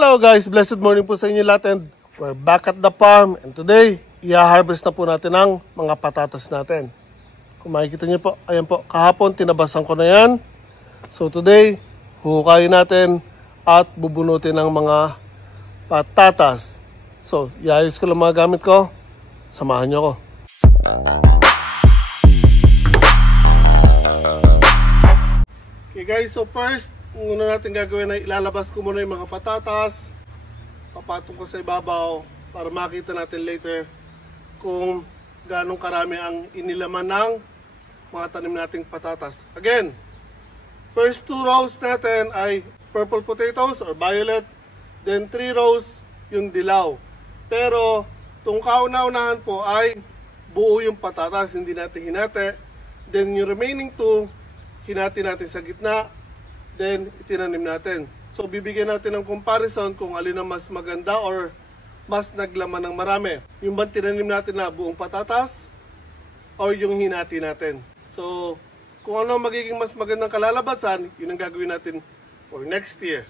Hello guys, blessed morning po sa inyo lahat and we're back at the farm and today, i-harvest na po natin ang mga patatas natin. Kung makikita niyo po, ayan po, kahapon tinabasan ko na yan. So today, huhukayin natin at bubunutin ang mga patatas. So, iayos ko lang mga gamit ko. Samahan niyo ako. Okay guys, so first, ang una natin gagawin ay ilalabas ko muna yung mga patatas. Papatong ko sa ibabaw para makita natin later kung gaano karami ang inilaman ng mga tanim nating patatas. Again, first 2 rows natin ay purple potatoes or violet. Then 3 rows yung dilaw. Pero itong kauna-unahan po ay buo yung patatas, hindi natin hinati. Then yung remaining 2, hinati natin sa gitna. Then itinanim natin. So bibigyan natin ng comparison kung alin ang mas maganda or mas naglaman ng marami. Yung bang tinanim natin na buong patatas or yung hinati natin. So kung ano magiging mas magandang kalalabasan, yun ang gagawin natin for next year.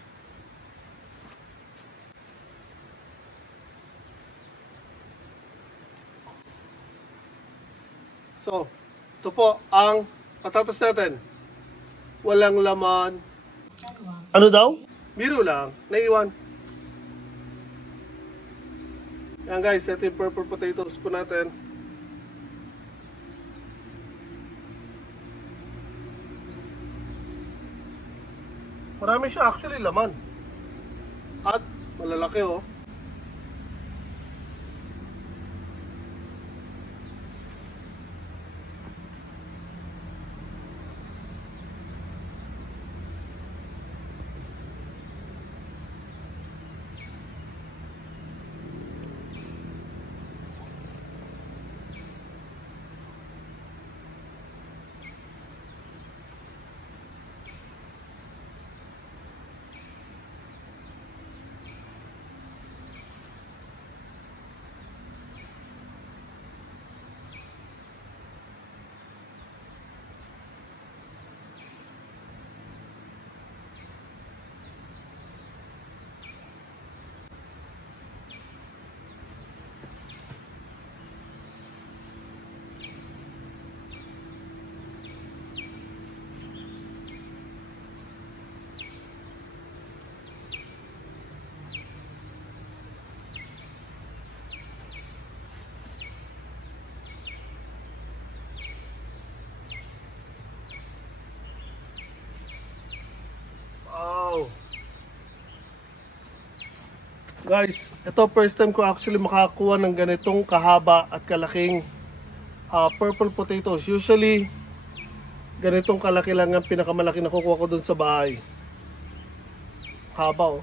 So ito po ang patatas natin. Walang laman. Ano daw? Biro lang. Naiwan. Yan guys, ito yung purple potatoes po natin. Marami siya actually laman. At malalaki oh. Guys, ito first time ko actually makakuha ng ganitong kahaba at kalaking purple potatoes. Usually, ganitong kalaki lang ang pinakamalaki na kukuha ko dun sa bahay. Haba oh.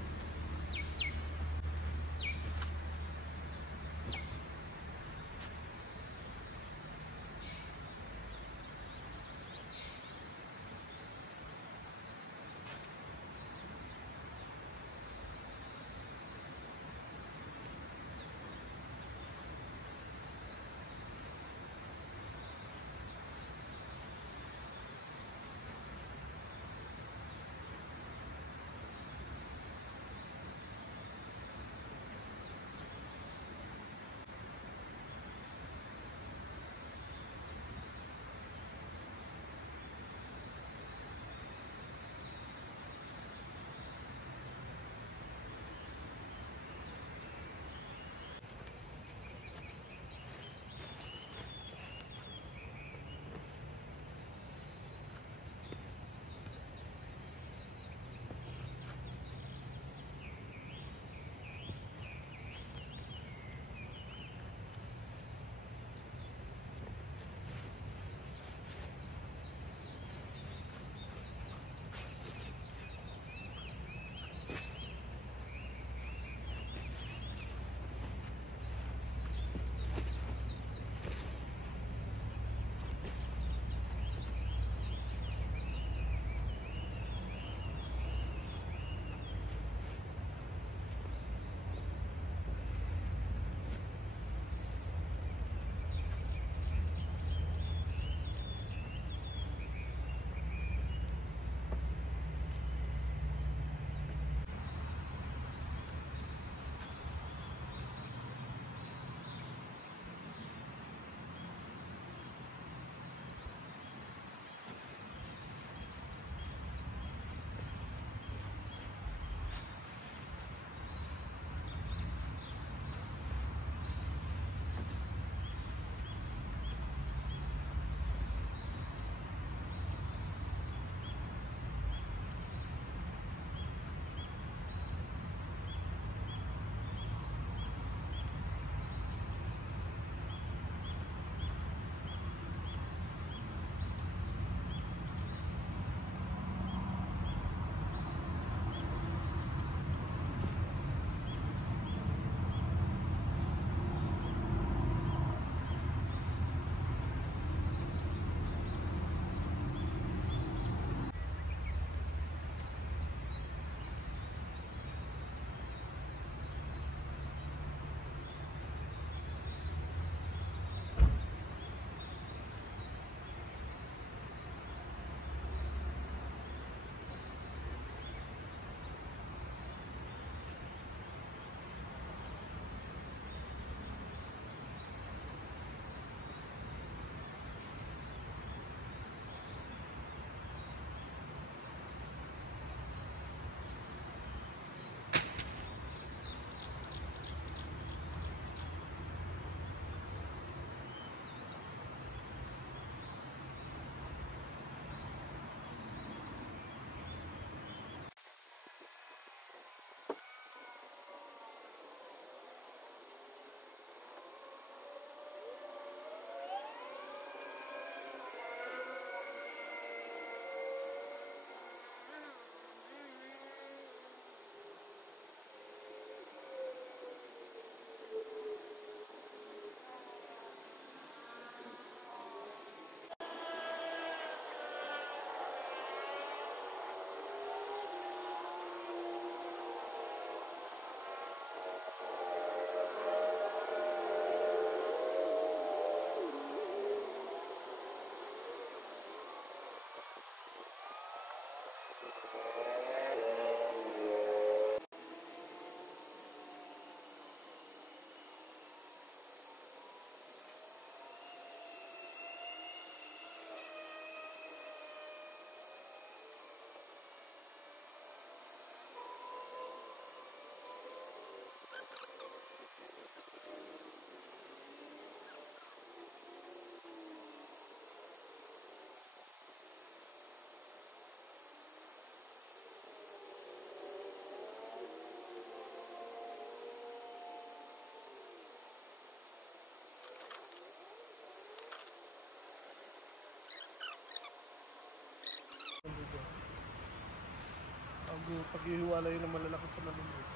pag-ihiwalay ng malalaki sa maliliit.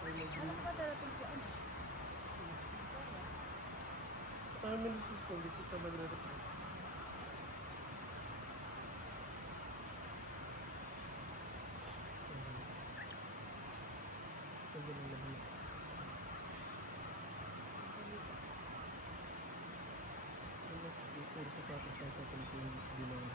Ay, medyo... Ano ba darating po ano? Tayo minutes ko, hindi kita nagre-reply. Ito lang naman. Puro ko tapos na ito kung bilang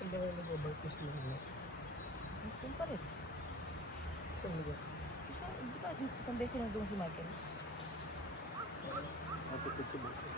Ang dahil nag-overkiss lang niya. Doon pa rin. Saan nyo ba? Di ba isang beses na doon si Michael? Atipid si Michael.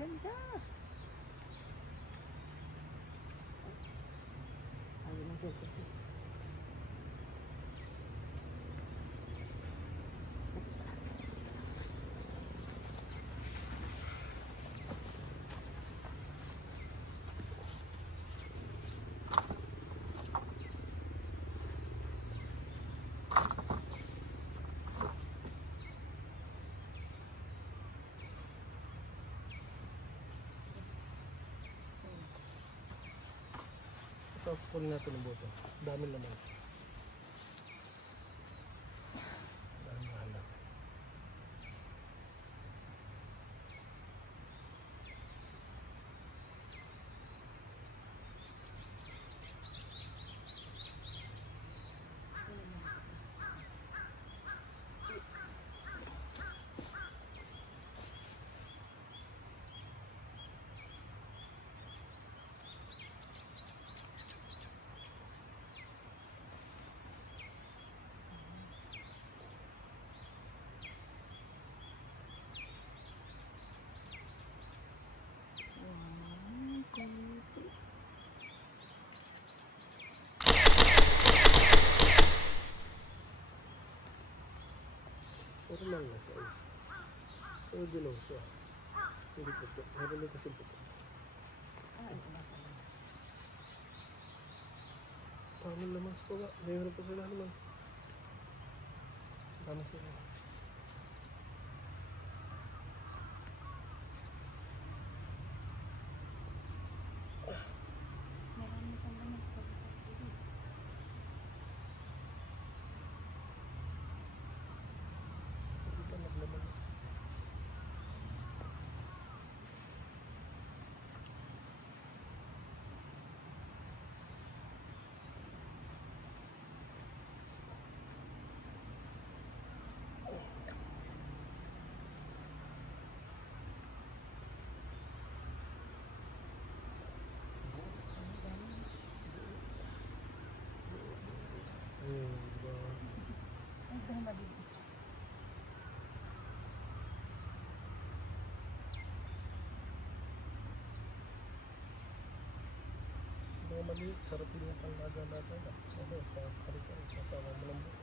Ganda! Ayun ang cellphone. Tapos kunin natin ang boto. Dami naman. Dami mahalap. Normal na size. Pero dilaw siya. Hindi puto. Meron din kasi puto. Ito na pala. Paano naman sa baba? Mayroon pa sila naman. Paano sila? Marami pang naman kasi sa tubig. Hindi pa naglaman. Ang dami maliit. Mga maliit, sarap din yung panglaga natin. Ano, sa karika, sasama mo lang buo.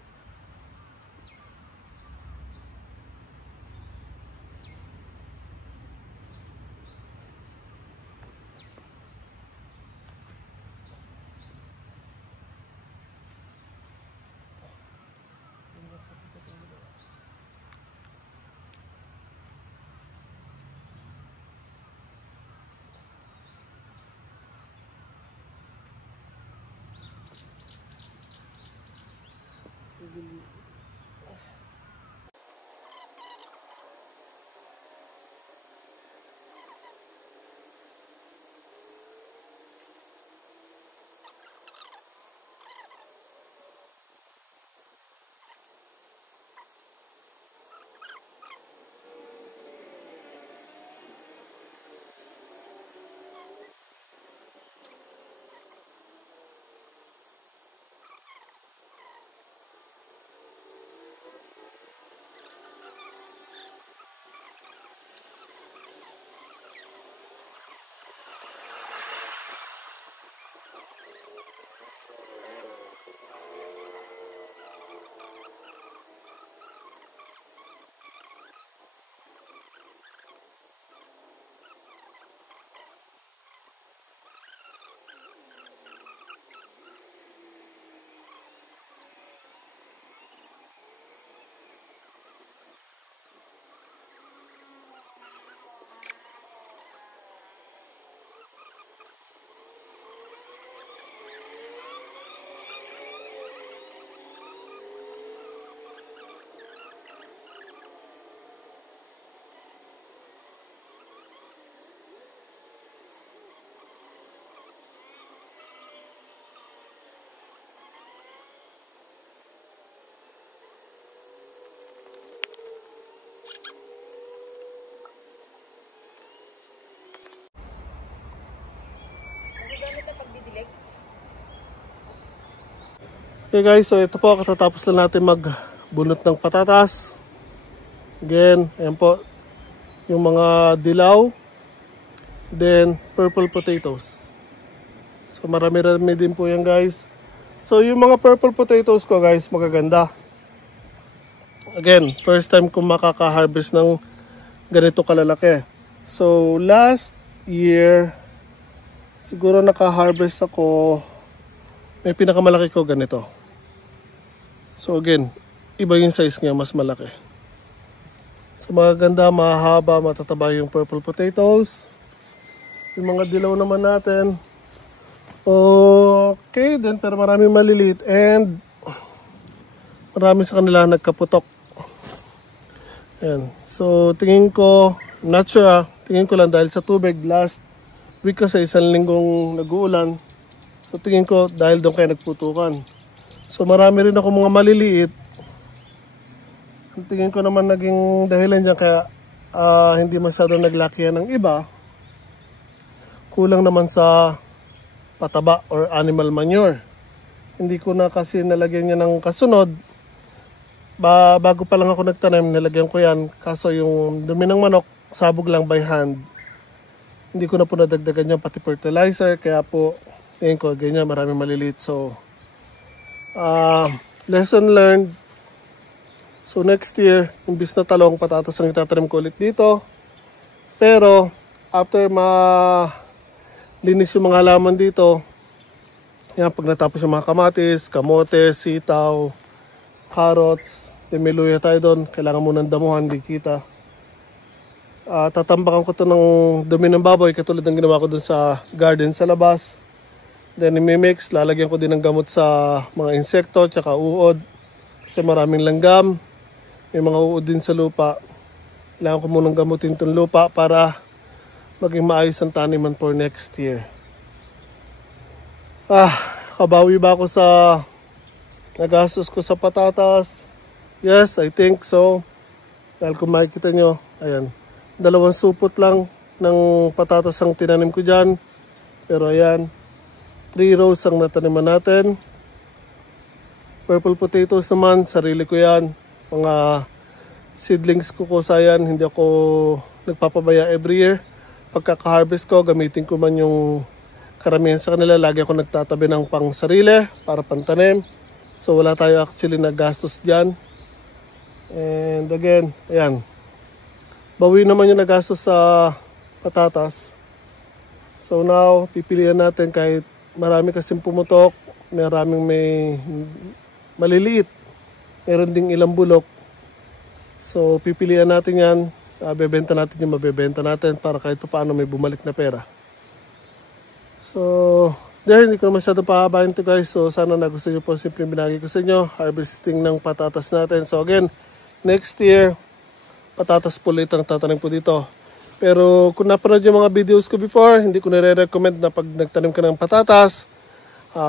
Nagagamit na pagdidilig? Okay guys, so ito po, katatapos lang natin magbunot ng patatas. Again, ayan po, yung mga dilaw. Then, purple potatoes. So marami-rami din po yan guys. So yung mga purple potatoes ko guys, magaganda. Again, first time ko makaka-harvest ng ganito kalalaki. So last year, siguro naka-harvest ako, may pinakamalaki ko ganito. So again, iba yung size niya, mas malaki. So magaganda, mahaba, matataba yung purple potatoes. Yung mga dilaw naman natin, okay din, pero marami maliliit and marami sa kanila nagkaputok. Ayan. So tingin ko, not sure, tingin ko lang dahil sa tubig last week kasi isang linggong nag-uulan. So tingin ko dahil doon kayo nagputukan. So marami rin ako mga maliliit. Tingin ko naman naging dahilan dyan kaya hindi masyado naglakihan ng iba. Kulang naman sa pataba or animal manure. Hindi ko na kasi nalagyan niya ng kasunod. Bago pa lang ako nagtanim, nalagyan ko yan. Kaso yung dumi ng manok, sabog lang by hand. Hindi ko na po nadagdagan yung pati fertilizer. Kaya po, tingin ko, ganyan, marami maliliit. So, lesson learned. So next year, imbis na talong, patatas ang itatanim ko ulit dito. Pero after linis yung mga halaman dito, yan, pag natapos yung mga kamatis, kamote, sitaw, carrots, may luya tayo doon, kailangan mo ng damuhan, di kita. Tatambakan ko to ng dumi ng baboy, katulad ng ginawa ko doon sa garden sa labas. Then imimix, lalagyan ko din ng gamot sa mga insekto, tsaka uod. Kasi maraming langgam, may mga uod din sa lupa. Kailangan ko munang gamutin itong lupa para maging maayos ang taniman for next year. Kabawi ba ako sa nagastos ko sa patatas? Yes, I think so. Dahil kung makikita nyo, ayan, 2 supot lang ng patatas ang tinanim ko dyan. Pero ayan, 3 rows ang nataniman natin. Purple potatoes naman, sarili ko yan. Mga seedlings ko sa yan, hindi ako nagpapabaya every year. Pagkaka-harvest ko, gamitin ko man yung karamihan sa kanila. Lagi ako nagtatabi ng pang sarili para pantanim. So wala tayo actually nagastos dyan. And again, ayan, bawi naman yung nagastos sa patatas. So now, pipilian natin kahit marami kasing pumutok, maraming may maliliit, meron ding ilang bulok. So pipilian natin yan, bebenta natin yung mabebenta natin para kahit paano may bumalik na pera. So there, hindi ko na masyado pahabahin ito guys. So sana nagustuhan nyo po simple binagi ko sa inyo, harvesting ng patatas natin. So again, next year, patatas po ulit ang tatanim ko dito. Pero kung napanood yung mga videos ko before, hindi ko nare-recommend na pag nagtanim ka ng patatas,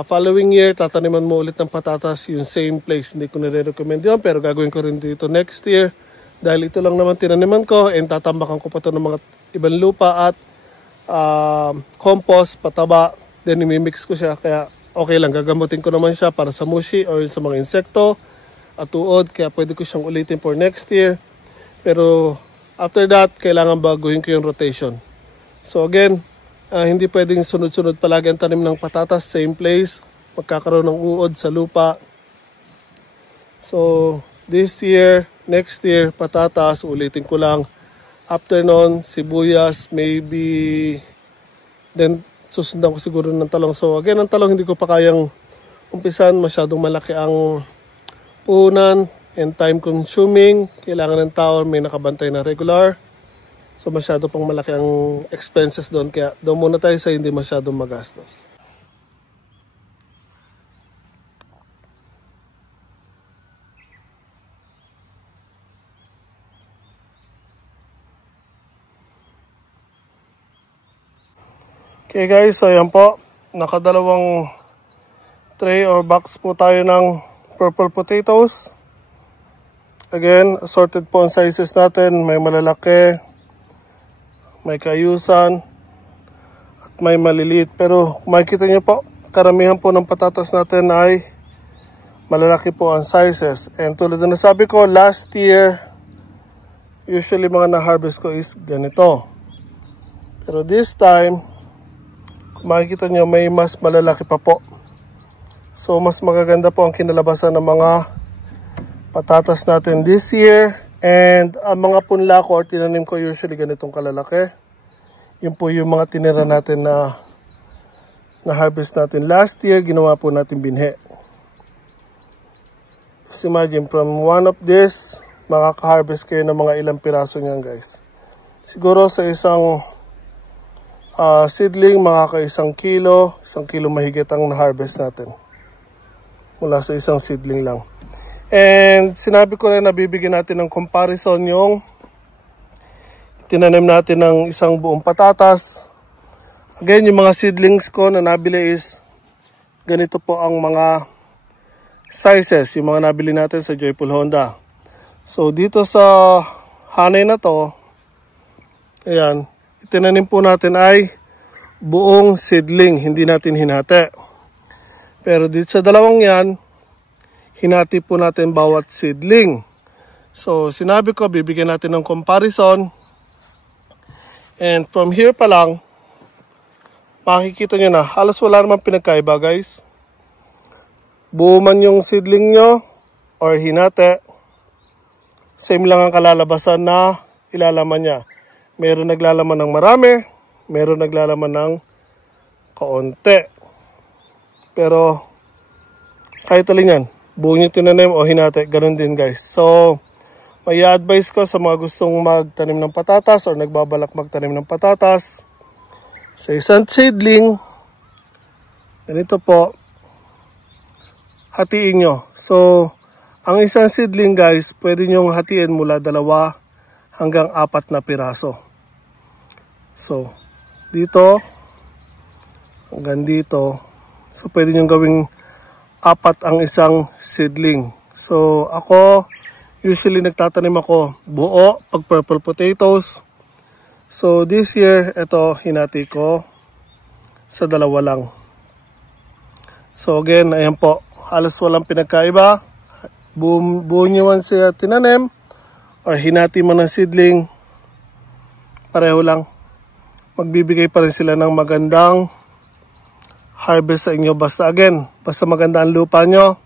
following year, tataniman mo ulit ng patatas yung same place. Hindi ko nare-recommend yun, pero gagawin ko rin dito next year. Dahil ito lang naman tinaniman ko, and tatambakan ko pa ito ng mga ibang lupa at compost, pataba. Then imimix ko siya, kaya okay lang. Gagamutin ko naman siya para sa mushi or sa mga insekto at uod, kaya pwede ko siyang ulitin for next year. Pero after that, kailangan baguhin ko yung rotation. So again, hindi pwedeng sunod-sunod palagi ang tanim ng patatas, same place, magkakaroon ng uod sa lupa. So this year, next year, patatas, ulitin ko lang. After nun, sibuyas, maybe, then susundan ko siguro ng talong. So again, ang talong hindi ko pa kayang umpisan, masyadong malaki ang puhunan and time consuming. Kailangan ng tao may nakabantay na regular. So masyado pang malaki ang expenses doon, kaya doon muna tayo sa hindi masyadong magastos. Okay guys, so ayan po, nakadalawang tray or box po tayo ng purple potatoes. Again, assorted po ang sizes natin, may malalaki, may kaayusan, at may maliliit. Pero makikita nyo po, karamihan po ng patatas natin ay malalaki po ang sizes. And tulad na nasabi ko, last year, usually mga na-harvest ko is ganito. Pero this time, kung makikita nyo, may mas malalaki pa po. So, mas magaganda po ang kinalabasan ng mga patatas natin this year. And ang mga punla ko or tinanim ko usually ganitong kalalaki. Yun po yung mga tinira natin na harvest natin last year. Ginawa po natin binhe. Just imagine, from one of this, makaka-harvest kayo ng mga ilang piraso niyan guys. Siguro sa isang seedling, mga ka-1 kilo mahigit ang na-harvest natin. Mula sa isang seedling lang. And sinabi ko rin na bibigyan natin ng comparison yung tinanim natin ng isang buong patatas. Again, yung mga seedlings ko na nabili is ganito po ang mga sizes, yung mga nabili natin sa Joyful Honda. So dito sa hanay na to, ayan, itinanim po natin ay buong seedling, hindi natin hinati. Pero dito sa dalawang yan, hinati po natin bawat seedling. So sinabi ko, bibigyan natin ng comparison. And from here pa lang, makikita nyo na, halos wala naman pinagkaiba guys. Buo man yung seedling nyo, or hinati, same lang ang kalalabasan na ilalaman niya. Meron naglalaman ng marami, meron naglalaman ng kaunti. Pero kahit alin yan, buo nyo tinanim o hinati, ganun din guys. So, may advice ko sa mga gustong magtanim ng patatas or nagbabalak magtanim ng patatas. Sa isang seedling, ganito po, hatiin nyo. So, ang isang seedling guys, pwede nyong hatiin mula 2 hanggang 4 na piraso. So, dito, hanggang dito. So, pwede nyong gawing 4 ang isang seedling. So, ako, usually nagtatanim ako buo pag purple potatoes. So, this year, ito, hinati ko sa 2 lang. So, again, ayan po, halos walang pinagkaiba. Buo nyo man siya tinanim or hinati mo ng seedling, pareho lang. Magbibigay pa rin sila ng magandang harvest sa inyo. Basta maganda ang lupa nyo,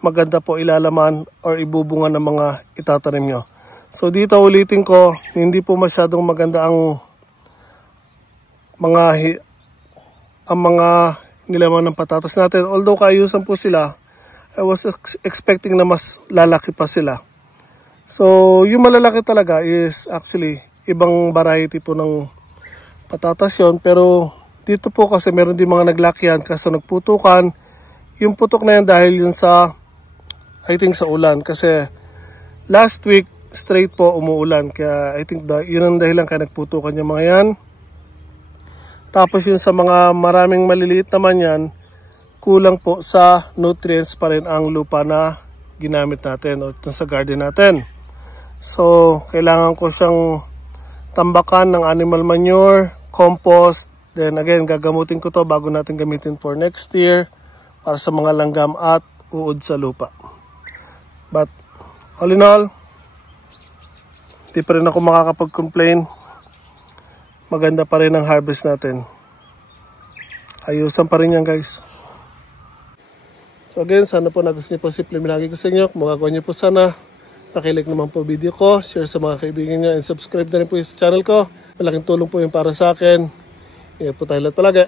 maganda po ilalaman or ibubunga ng mga itatanim nyo. So dito ulitin ko, hindi po masyadong maganda ang mga nilaman ng patatas natin. Although kaayusan po sila, I was expecting na mas lalaki pa sila. So yung malalaki talaga is actually ibang variety po ng patatas yon. Pero dito po kasi meron din mga naglakihan kaso nagputukan. Yung putok na yan dahil yun sa, I think sa ulan. Kasi last week, straight po umuulan. Kaya I think yun ang dahilan kaya nagputukan yung mga yan. Tapos yun sa mga maraming maliliit naman yan, kulang po sa nutrients pa rin ang lupa na ginamit natin o sa garden natin. So, kailangan ko siyang tambakan ng animal manure, compost. Then again, gagamutin ko to bago natin gamitin for next year para sa mga langgam at uod sa lupa. But, all in all, di pa rin ako makakapag-complain. Maganda pa rin ang harvest natin. Ayusan pa rin yan guys. So again, sana po nagustuhan niyo po simple minagi ko sa inyo. Kung magagawa niyo po sana, pakilike naman po video ko, share sa mga kaibigan niyo, and subscribe na rin po sa channel ko. Malaking tulong po yun para sa akin. Ingat po tayo lahat palagi.